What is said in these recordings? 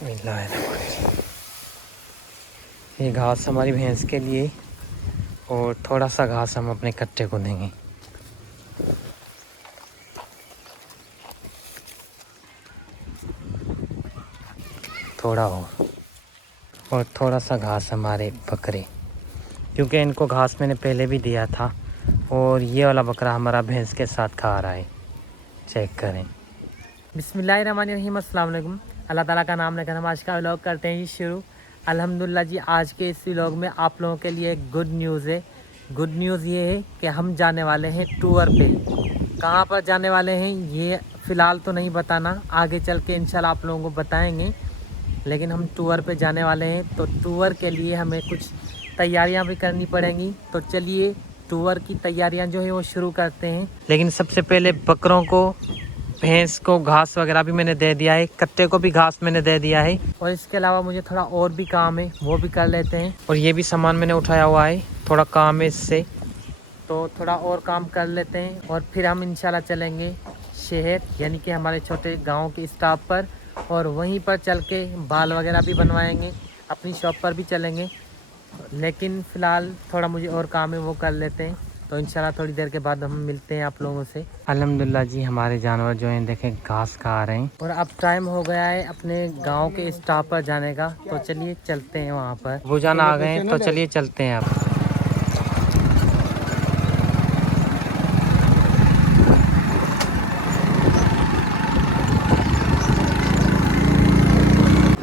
बिस्मिल्लाहिर्रहमानिर्रहीम। ये घास हमारी भैंस के लिए और थोड़ा सा घास हम अपने कट्टे को देंगे। थोड़ा और थोड़ा सा घास हमारे बकरे, क्योंकि इनको घास मैंने पहले भी दिया था और ये वाला बकरा हमारा भैंस के साथ खा रहा है। चेक करें। बिस्मिल्लाहिर्रहमानिर्रहीम। अस्सलाम वालेकुम। अल्लाह ताला का नाम लेकर हम आज का व्लॉग करते हैं शुरू। अल्हम्दुलिल्लाह जी, आज के इस व्लॉग में आप लोगों के लिए गुड न्यूज़ है। गुड न्यूज़ ये है कि हम जाने वाले हैं टूर पे। कहाँ पर जाने वाले हैं ये फ़िलहाल तो नहीं बताना, आगे चल के इंशाल्लाह आप लोगों को बताएंगे। लेकिन हम टूर पे जाने वाले हैं, तो टूर के लिए हमें कुछ तैयारियां भी करनी पड़ेंगी। तो चलिए टूर की तैयारियां जो है वो शुरू करते हैं। लेकिन सबसे पहले बकरों को, भैंस को घास वगैरह भी मैंने दे दिया है, कट्टे को भी घास मैंने दे दिया है। और इसके अलावा मुझे थोड़ा और भी काम है, वो भी कर लेते हैं। और ये भी सामान मैंने उठाया हुआ है, थोड़ा काम है इससे, तो थोड़ा और काम कर लेते हैं। और फिर हम इंशाल्लाह चलेंगे शहर, यानी कि हमारे छोटे गाँव के स्टॉप पर, और वहीं पर चल के बाल वगैरह भी बनवाएंगे, अपनी शॉप पर भी चलेंगे। लेकिन फ़िलहाल थोड़ा मुझे और काम है, वो कर लेते हैं। तो इंशाल्लाह थोड़ी देर के बाद हम मिलते हैं आप लोगों से। अल्हम्दुलिल्लाह जी, हमारे जानवर जो हैं देखें घास खा रहे हैं। और अब टाइम हो गया है अपने गांव के स्टॉप पर जाने का, तो चलिए चलते हैं वहां पर। वो जाना आ गए हैं, तो चलिए चलते हैं अब।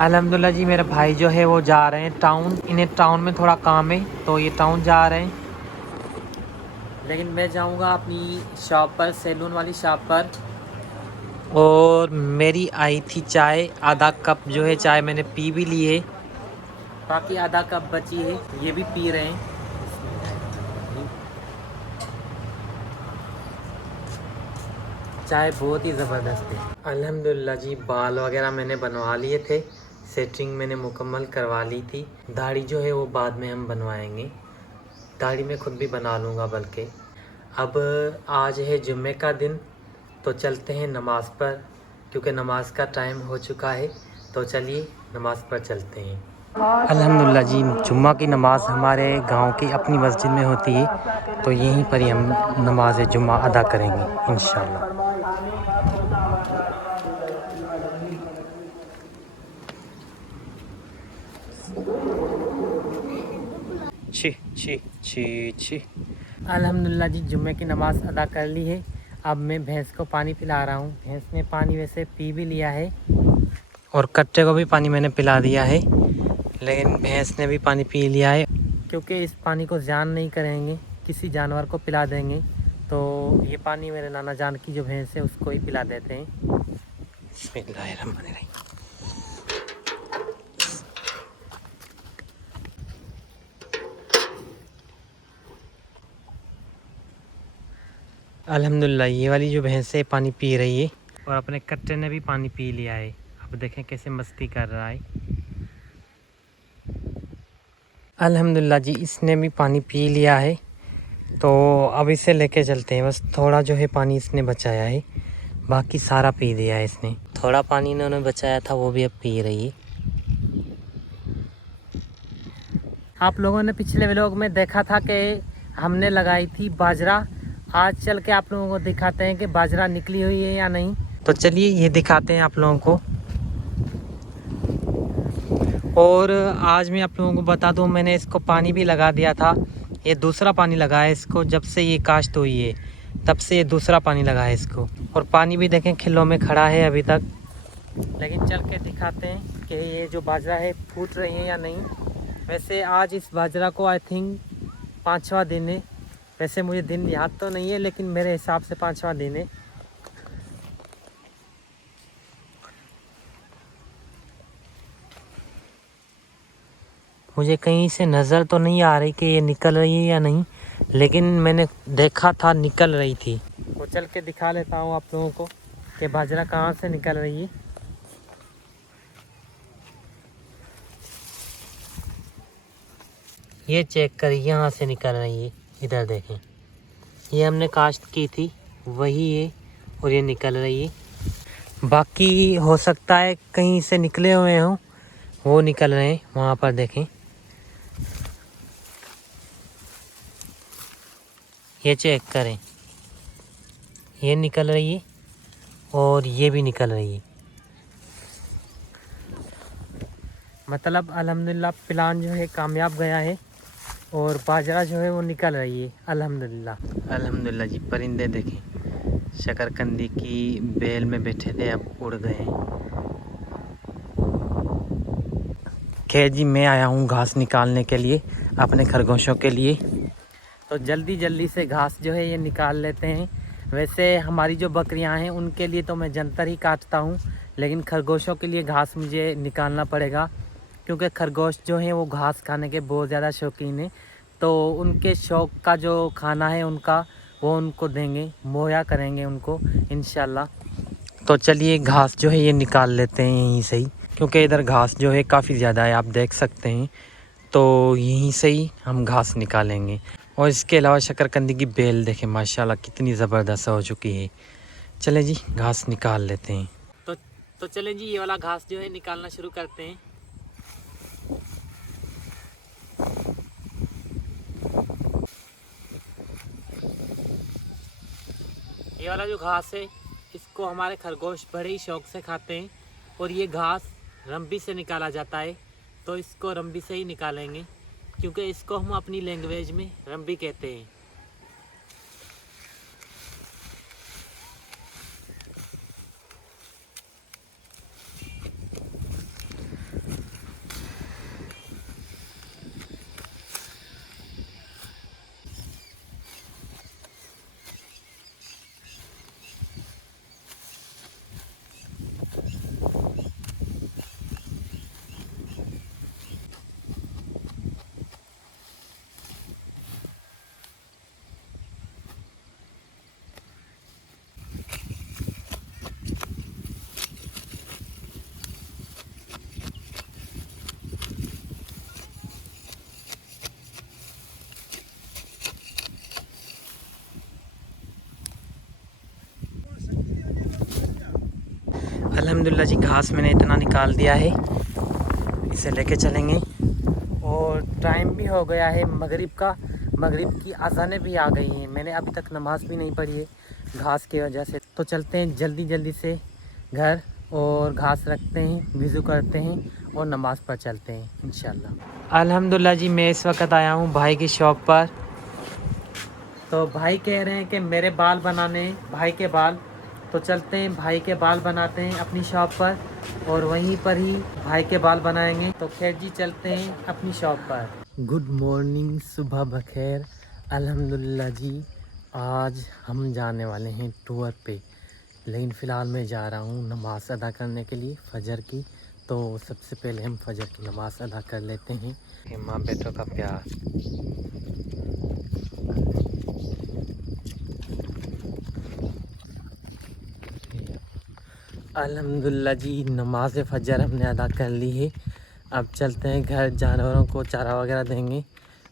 अल्हम्दुलिल्लाह जी, मेरे भाई जो है वो जा रहे हैं टाउन। इन्हें टाउन में थोड़ा काम है, तो ये टाउन जा रहे हैं। लेकिन मैं जाऊंगा अपनी शॉप पर, सैलून वाली शॉप पर। और मेरी आई थी चाय, आधा कप जो है चाय मैंने पी भी ली है, बाकी आधा कप बची है, ये भी पी रहे हैं। चाय बहुत ही ज़बरदस्त है। अल्हम्दुलिल्लाह जी, बाल वगैरह मैंने बनवा लिए थे, सेटिंग मैंने मुकम्मल करवा ली थी। दाढ़ी जो है वो बाद में हम बनवाएंगे, दाढ़ी मैं खुद भी बना लूँगा। बल्कि अब आज है जुम्मे का दिन, तो चलते हैं नमाज़ पर, क्योंकि नमाज का टाइम हो चुका है। तो चलिए नमाज़ पर चलते हैं। अल्हम्दुलिल्लाह जी, जुम्मा की नमाज़ हमारे गांव की अपनी मस्जिद में होती है, तो यहीं पर ही हम नमाज जुम्मा अदा करेंगे इंशाल्लाह। छी छी छी छी। अल्हम्दुलिल्लाह जी, जुम्मे की नमाज़ अदा कर ली है। अब मैं भैंस को पानी पिला रहा हूँ। भैंस ने पानी वैसे पी भी लिया है, और कट्टे को भी पानी मैंने पिला दिया है, लेकिन भैंस ने भी पानी पी लिया है। क्योंकि इस पानी को ज़ान नहीं करेंगे, किसी जानवर को पिला देंगे, तो ये पानी मेरे नाना जान की जो भैंस है उसको ही पिला देते हैं। बिस्मिल्लाहिर्रहमानिर्रहीम। अल्हम्दुलिल्लाह, ये वाली जो भैंस है पानी पी रही है, और अपने कट्टे ने भी पानी पी लिया है। अब देखें कैसे मस्ती कर रहा है। अल्हम्दुलिल्लाह जी, इसने भी पानी पी लिया है, तो अब इसे लेके चलते हैं। बस थोड़ा जो है पानी इसने बचाया है, बाकी सारा पी दिया है इसने। थोड़ा पानी इन्होंने बचाया था, वो भी अब पी रही है। आप लोगों ने पिछले व्लॉग में देखा था कि हमने लगाई थी बाजरा। आज चल के आप लोगों को दिखाते हैं कि बाजरा निकली हुई है या नहीं। तो चलिए ये दिखाते हैं आप लोगों को। और आज मैं आप लोगों को बता दूं, मैंने इसको पानी भी लगा दिया था। ये दूसरा पानी लगा है इसको, जब से ये काश्त हुई है तब से ये दूसरा पानी लगा है इसको। और पानी भी देखें खिलों में खड़ा है अभी तक। लेकिन चल के दिखाते हैं कि ये जो बाजरा है फूट रही है या नहीं। वैसे आज इस बाजरा को आई थिंक 5वां दिन है। वैसे मुझे दिन याद तो नहीं है, लेकिन मेरे हिसाब से 5वां दिन है। मुझे कहीं से नज़र तो नहीं आ रही कि ये निकल रही है या नहीं, लेकिन मैंने देखा था निकल रही थी। वो चल के दिखा लेता हूँ आप लोगों को कि बाजरा कहाँ से निकल रही है। ये चेक करिए, यहाँ से निकल रही है। इधर देखें, ये हमने काश्त की थी, वही है, और ये निकल रही है। बाकी हो सकता है कहीं से निकले हुए हों, वो निकल रहे हैं वहाँ पर, देखें ये चेक करें, ये निकल रही है और ये भी निकल रही है। मतलब अल्हम्दुलिल्लाह प्लान जो है कामयाब गया है और बाजरा जो है वो निकल रही है अल्हम्दुलिल्लाह। अल्हम्दुलिल्लाह जी, परिंदे देखें शकरकंदी की बेल में बैठे थे, अब उड़ गए हैं। खैर जी, मैं आया हूँ घास निकालने के लिए अपने खरगोशों के लिए, तो जल्दी जल्दी से घास जो है ये निकाल लेते हैं। वैसे हमारी जो बकरियां हैं उनके लिए तो मैं जंतर ही काटता हूँ, लेकिन खरगोशों के लिए घास मुझे निकालना पड़ेगा, क्योंकि खरगोश जो हैं वो घास खाने के बहुत ज़्यादा शौकीन हैं। तो उनके शौक़ का जो खाना है उनका, वो उनको देंगे, मुहैया करेंगे उनको इंशाल्लाह। तो चलिए घास जो है ये निकाल लेते हैं यहीं से ही, क्योंकि इधर घास जो है काफ़ी ज़्यादा है, आप देख सकते हैं। तो यहीं से ही हम घास निकालेंगे। और इसके अलावा शकरकंदी की बेल देखें माशाल्लाह कितनी ज़बरदस्त हो चुकी है। चलें जी घास निकाल लेते हैं। तो चलें जी, ये वाला घास जो है निकालना शुरू करते हैं। ये वाला जो घास है इसको हमारे खरगोश बड़े ही शौक़ से खाते हैं, और ये घास रंबी से निकाला जाता है, तो इसको रंबी से ही निकालेंगे, क्योंकि इसको हम अपनी लैंग्वेज में रंबी कहते हैं। अल्हम्दुलिल्लाह जी, घास मैंने इतना निकाल दिया है, इसे लेके चलेंगे। और टाइम भी हो गया है मगरिब का, मगरिब की अज़ानें भी आ गई हैं। मैंने अभी तक नमाज़ भी नहीं पढ़ी है घास की वजह से। तो चलते हैं जल्दी जल्दी से घर, और घास रखते हैं, वज़ू करते हैं और नमाज़ पढ़ चलते हैं इंशाल्लाह। अल्हम्दुलिल्लाह जी, मैं इस वक्त आया हूँ भाई की शॉप पर। तो भाई कह रहे हैं कि मेरे बाल बनाने हैं, भाई के बाल। तो चलते हैं भाई के बाल बनाते हैं अपनी शॉप पर, और वहीं पर ही भाई के बाल बनाएंगे। तो खैर जी, चलते हैं अपनी शॉप पर। गुड मॉर्निंग, सुबह बखैर। अल्हम्दुलिल्लाह जी, आज हम जाने वाले हैं टूर पे, लेकिन फ़िलहाल मैं जा रहा हूँ नमाज़ अदा करने के लिए फ़जर की। तो सबसे पहले हम फ़जर की नमाज़ अदा कर लेते हैं। माँ बेटों का प्यार। अल्हम्दुलिल्लाह जी, नमाज़ फ़जर हमने अदा कर ली है। अब चलते हैं घर, जानवरों को चारा वगैरह देंगे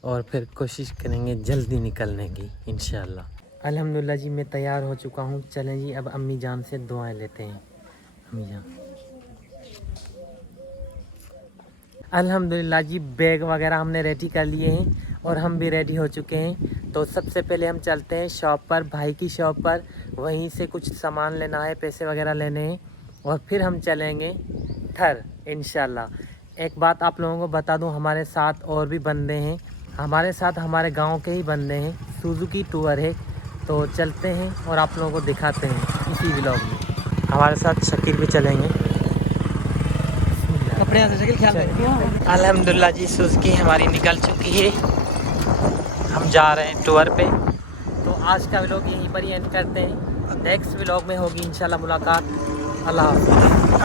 और फिर कोशिश करेंगे जल्दी निकलने की इंशाल्लाह। अल्हम्दुलिल्लाह जी, मैं तैयार हो चुका हूँ। चलें जी, अब अम्मी जान से दुआएं लेते हैं। अम्मी जान, अल्हम्दुलिल्लाह जी, बैग वगैरह हमने रेडी कर लिए हैं और हम भी रेडी हो चुके हैं। तो सबसे पहले हम चलते हैं शॉप पर, भाई की शॉप पर। वहीं से कुछ सामान लेना है, पैसे वगैरह लेने हैं, और फिर हम चलेंगे घर इंशाल्लाह। एक बात आप लोगों को बता दूं, हमारे साथ और भी बंदे हैं, हमारे साथ हमारे गांव के ही बंदे हैं। सुजुकी टूर है। तो चलते हैं और आप लोगों को दिखाते हैं इसी व्लॉग में। हमारे साथ शकील भी चलेंगे। कपड़े से शकील ख्याल रखिए। अल्हम्दुलिल्लाह जी, सुजुकी हमारी निकल चुकी है, हम जा रहे हैं टूर पे। तो आज का व्लॉग यहीं पर ही एंड करते हैं। नेक्स्ट व्लॉग में होगी इंशाल्लाह मुलाकात। अल्लाह हाफ़िज़।